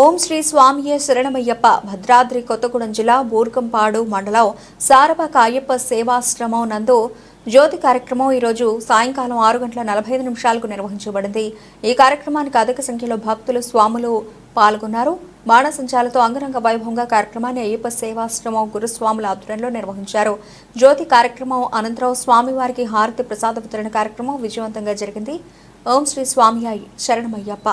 ఓం శ్రీ స్వామియే శరణమయ్యప్ప. భద్రాద్రి కొత్తగూడెం జిల్లా బూర్గంపాడు మండలం సారపాక అయ్యప్ప సేవాశ్రమం నందు జ్యోతి కార్యక్రమం ఈరోజు సాయంకాలం 6:45 నిర్వహించబడింది. ఈ కార్యక్రమానికి అధిక సంఖ్యలో భక్తులు స్వాములు పాల్గొన్నారు. బాణసంచాలతో అంగరంగ వైభవంగా కార్యక్రమాన్ని అయ్యప్ప సేవాశ్రమం గురుస్వాముల ఆధ్వర్యంలో నిర్వహించారు. జ్యోతి కార్యక్రమం అనంతరం స్వామివారికి హారతి ప్రసాద వితరణ కార్యక్రమం విజయవంతంగా జరిగింది. ఓం శ్రీ స్వామియే శరణమయ్యప్ప.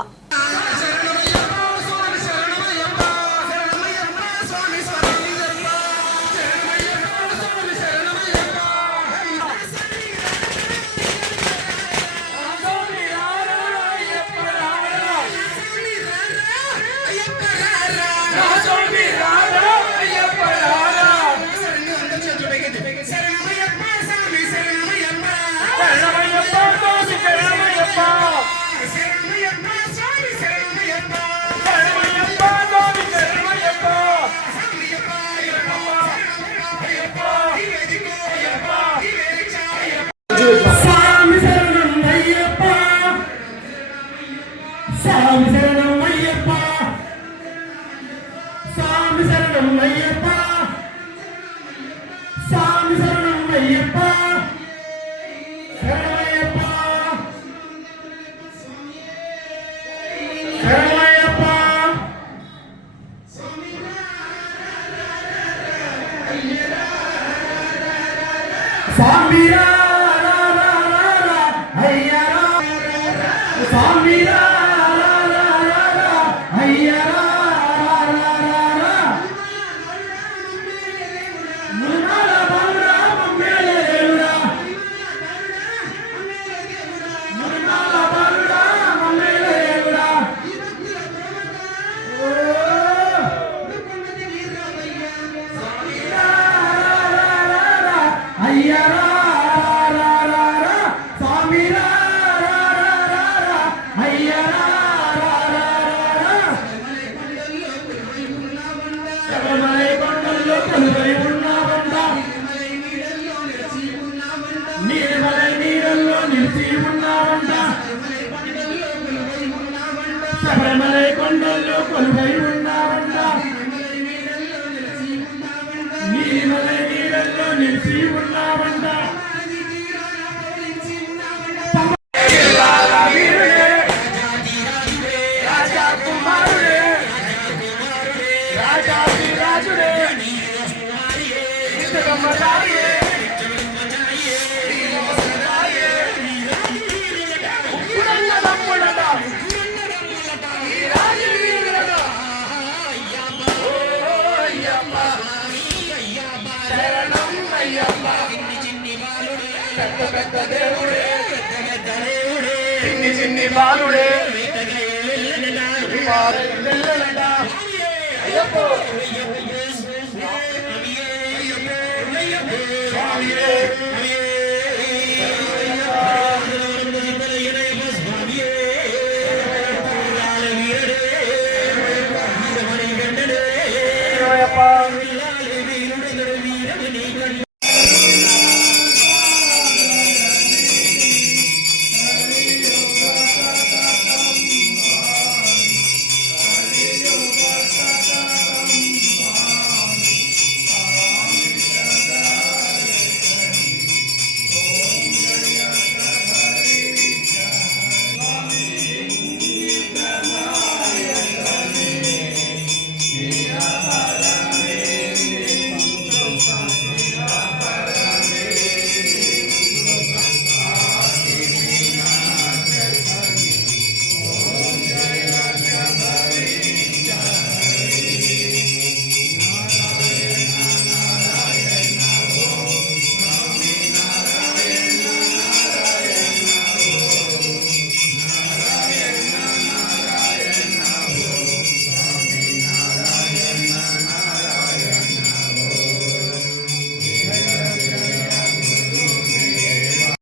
శబరిమలై కొండల్లో కొలువై ఉన్నావంట, నీలిమలై నీడల్లో నిలిచి ఉన్నావంట. రాజా కుమారుడే, రాజాది రాజుడే, ఇతగమ్మలాయే పెద్ద దేవుడే, చిన్ని చిన్ని బాలుడే, అయ్యప్పో స్వామియే